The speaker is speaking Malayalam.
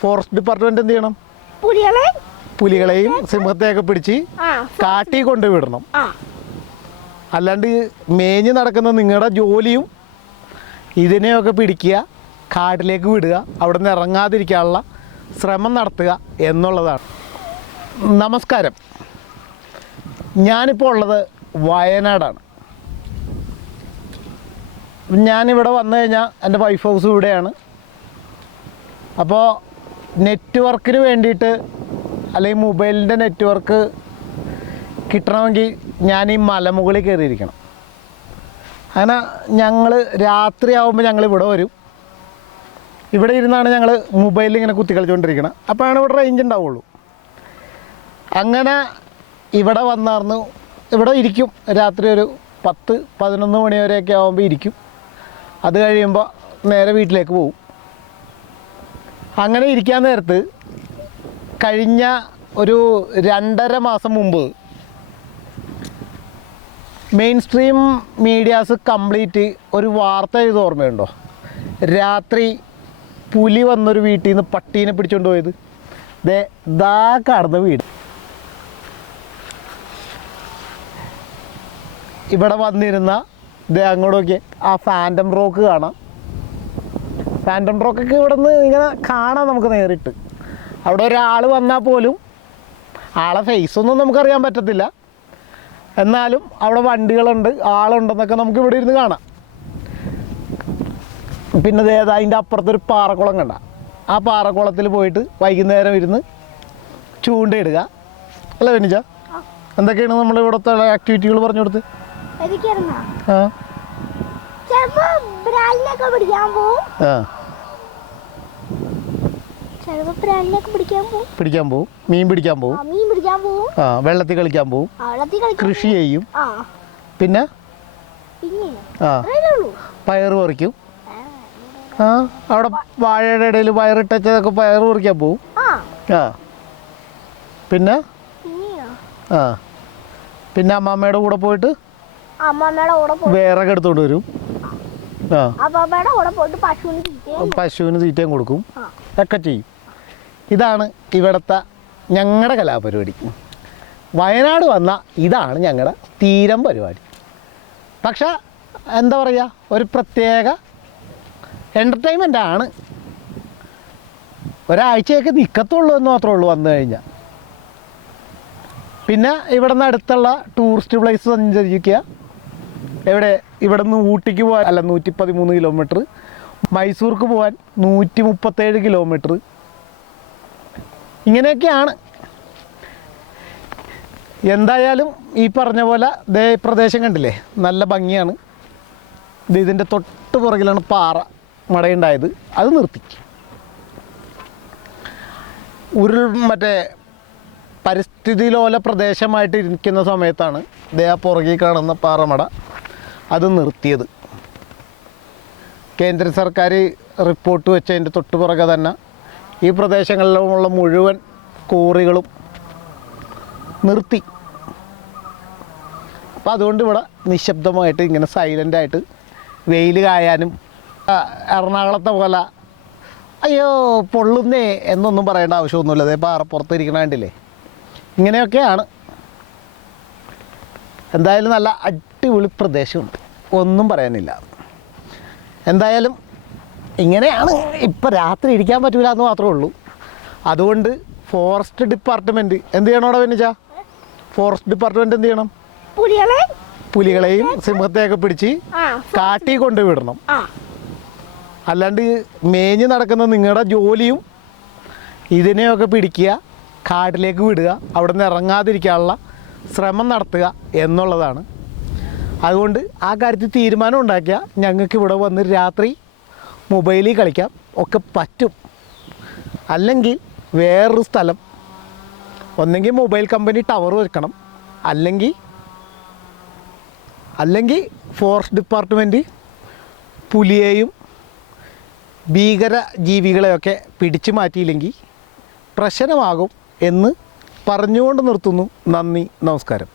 ഫോറസ്റ്റ് ഡിപ്പാർട്ട്മെന്റ് എന്ത് ചെയ്യണം? പുലികളെയും സിംഹത്തെയൊക്കെ പിടിച്ച് കാട്ടി കൊണ്ടുവിടണം. അല്ലാണ്ട് മേഞ്ഞ് നടക്കുന്ന നിങ്ങളുടെ ജോലിയും ഇതിനെയൊക്കെ പിടിക്കുക, കാട്ടിലേക്ക് വിടുക, അവിടെ നിന്ന് ഇറങ്ങാതിരിക്കാനുള്ള ശ്രമം നടത്തുക എന്നുള്ളതാണ്. നമസ്കാരം. ഞാനിപ്പോൾ ഉള്ളത് വയനാടാണ്. ഞാനിവിടെ വന്നു കഴിഞ്ഞാൽ എൻ്റെ വൈഫ് ഹൗസ് ഇവിടെയാണ്. അപ്പോൾ നെറ്റ്വർക്കിന് വേണ്ടിയിട്ട് അല്ലെങ്കിൽ മൊബൈലിൻ്റെ നെറ്റ്വർക്ക് കിട്ടണമെങ്കിൽ ഞാൻ ഈ മലമുകളിൽ കയറിയിരിക്കണം. അങ്ങനെ ഞങ്ങൾ രാത്രിയാവുമ്പോൾ ഞങ്ങൾ ഇവിടെ വരും. ഇവിടെ ഇരുന്നാണ് ഞങ്ങൾ മൊബൈലിൽ ഇങ്ങനെ കുത്തി കളിച്ചുകൊണ്ടിരിക്കണം. അപ്പോഴാണ് ഇവിടെ റേഞ്ച് ഉണ്ടാവുള്ളൂ. അങ്ങനെ ഇവിടെ വന്നാർന്ന് ഇവിടെ ഇരിക്കും. രാത്രി ഒരു 10-11 മണി വരെയൊക്കെ ആകുമ്പോൾ ഇരിക്കും. അത് കഴിയുമ്പോൾ നേരെ വീട്ടിലേക്ക് പോകും. അങ്ങനെ ഇരിക്കാൻ നേരത്ത് കഴിഞ്ഞ ഒരു 2.5 മാസം മുമ്പ് മെയിൻ സ്ട്രീം മീഡിയാസ് കംപ്ലീറ്റ് ഒരു വാർത്ത ചെയ്ത് ഓർമ്മയുണ്ടോ? രാത്രി പുലി വന്നൊരു വീട്ടിൽ നിന്ന് പട്ടീനെ പിടിച്ചുകൊണ്ട് പോയത്. ദാ കടന്ന വീട്. ഇവിടെ വന്നിരുന്ന അങ്ങോട്ടൊക്കെ ആ ഫാൻറ്റം റോക്ക് കാണാം. ഫാൻറ്റം റോക്കൊക്കെ ഇവിടെ നിന്ന് ഇങ്ങനെ കാണാം നമുക്ക് നേരിട്ട്. അവിടെ ഒരാൾ വന്നാൽ പോലും ആളെ ഫേസൊന്നും നമുക്കറിയാൻ പറ്റത്തില്ല. എന്നാലും അവിടെ വണ്ടികളുണ്ട്, ആളുണ്ടെന്നൊക്കെ നമുക്ക് ഇവിടെ ഇരുന്ന് കാണാം. പിന്നെ അതിൻ്റെ അപ്പുറത്തൊരു പാറക്കുളം കണ്ട. ആ പാറക്കുളത്തിൽ പോയിട്ട് വൈകുന്നേരം ഇരുന്ന് ചൂണ്ടയിടുക. അല്ല വെനിജ, എന്തൊക്കെയാണ് നമ്മൾ ഇവിടുത്തെ ആക്ടിവിറ്റികൾ പറഞ്ഞു കൊടുത്ത്? പിടിക്കാൻ പോവും, മീൻ പിടിക്കാൻ പോവും, വെള്ളത്തിൽ കളിക്കാൻ പോവും, കൃഷി ചെയ്യും. പിന്നെ പയറ് പറിക്കും. അവിടെ വാഴയുടെ ഇടയിൽ പയറിട്ടൊക്കെ പയറ് പറിക്കാൻ പോവും. പിന്നെ പിന്നെ അമ്മാമ്മയുടെ കൂടെ പോയിട്ട് വിറക് എടുത്തോണ്ട് വരും. പശുവിന് തീറ്റയും കൊടുക്കും ഒക്കെ ചെയ്യും. ഇതാണ് ഇവിടുത്തെ ഞങ്ങളുടെ കലാപരിപാടി. വയനാട് വന്ന ഇതാണ് ഞങ്ങളുടെ തീരം പരിപാടി. പക്ഷെ എന്താ പറയുക, ഒരു പ്രത്യേക എൻ്റർടൈൻമെൻ്റ് ആണ്. ഒരാഴ്ചയൊക്കെ നിൽക്കത്തുള്ളൂ എന്ന് മാത്രമേ ഉള്ളൂ വന്നു കഴിഞ്ഞാൽ. പിന്നെ ഇവിടെ നിന്ന് അടുത്തുള്ള ടൂറിസ്റ്റ് പ്ലേസ് സഞ്ചരിക്കുക. ഇവിടെ നിന്ന് ഊട്ടിക്ക് പോകാൻ 113 കിലോമീറ്റർ, മൈസൂർക്ക് പോകാൻ 137 കിലോമീറ്റർ. ഇങ്ങനെയൊക്കെയാണ്. എന്തായാലും ഈ പറഞ്ഞ പോലെ പ്രദേശം കണ്ടില്ലേ, നല്ല ഭംഗിയാണ്. ഇതിൻ്റെ തൊട്ട് പുറകിലാണ് പാറ മടയുണ്ടായത്. അത് നിർത്തി മറ്റേ പരിസ്ഥിതി ലോല പ്രദേശമായിട്ട് ഇരിക്കുന്ന സമയത്താണ് ആ പുറകിൽ കാണുന്ന പാറമട അത് നിർത്തിയത്. കേന്ദ്ര സർക്കാർ റിപ്പോർട്ട് വെച്ചതിൻ്റെ തൊട്ട് പുറകെ തന്നെ ഈ പ്രദേശങ്ങളിലുള്ള മുഴുവൻ കോറികളും നിർത്തി. അപ്പോൾ അതുകൊണ്ട് ഇവിടെ നിശബ്ദമായിട്ട് ഇങ്ങനെ സൈലൻ്റായിട്ട് വെയിൽ കായാനും എറണാകുളത്തെ പോലെ അയ്യോ പൊള്ളുന്നേ എന്നൊന്നും പറയേണ്ട ആവശ്യമൊന്നുമില്ല. അതേ പാറപ്പുറത്തിരിക്കണ കണ്ടില്ലേ, ഇങ്ങനെയൊക്കെയാണ്. എന്തായാലും നല്ല അടിപൊളി പ്രദേശമുണ്ട്, ഒന്നും പറയാനില്ല. എന്തായാലും ഇങ്ങനെയാണ്. ഇപ്പം രാത്രി ഇരിക്കാൻ പറ്റില്ല എന്ന് മാത്രമേ ഉള്ളൂ. അതുകൊണ്ട് ഫോറസ്റ്റ് ഡിപ്പാർട്ട്മെൻറ്റ് എന്ത് ചെയ്യണോടെ വെനിച്ച? ഫോറസ്റ്റ് ഡിപ്പാർട്ട്മെൻറ്റ് എന്ത് ചെയ്യണം? പുലികളെയും സിംഹത്തെയൊക്കെ പിടിച്ച് കാട്ടി കൊണ്ടുവിടണം. അല്ലാണ്ട് മേഞ്ഞ് നടക്കുന്ന നിങ്ങളുടെ ജോലിയും ഇതിനെയൊക്കെ പിടിക്കുക, കാട്ടിലേക്ക് വിടുക, അവിടെ നിന്ന് ഇറങ്ങാതിരിക്കാനുള്ള ശ്രമം നടത്തുക എന്നുള്ളതാണ്. അതുകൊണ്ട് ആ കാര്യത്തിൽ തീരുമാനം ഉണ്ടാക്കിയാൽ ഞങ്ങൾക്ക് ഇവിടെ വന്ന് രാത്രി മൊബൈലിൽ കളിക്കാം ഒക്കെ പറ്റും. അല്ലെങ്കിൽ വേറൊരു സ്ഥലം, ഒന്നെങ്കിൽ മൊബൈൽ കമ്പനി ടവർ വെക്കണം, അല്ലെങ്കിൽ ഫോറസ്റ്റ് ഡിപ്പാർട്ട്മെൻറ്റ് പുലിയെയും ഭീകര ജീവികളെയൊക്കെ പിടിച്ചു മാറ്റിയില്ലെങ്കിൽ പ്രശ്നമാകും എന്ന് പറഞ്ഞുകൊണ്ട് നിർത്തുന്നു. നന്ദി, നമസ്കാരം.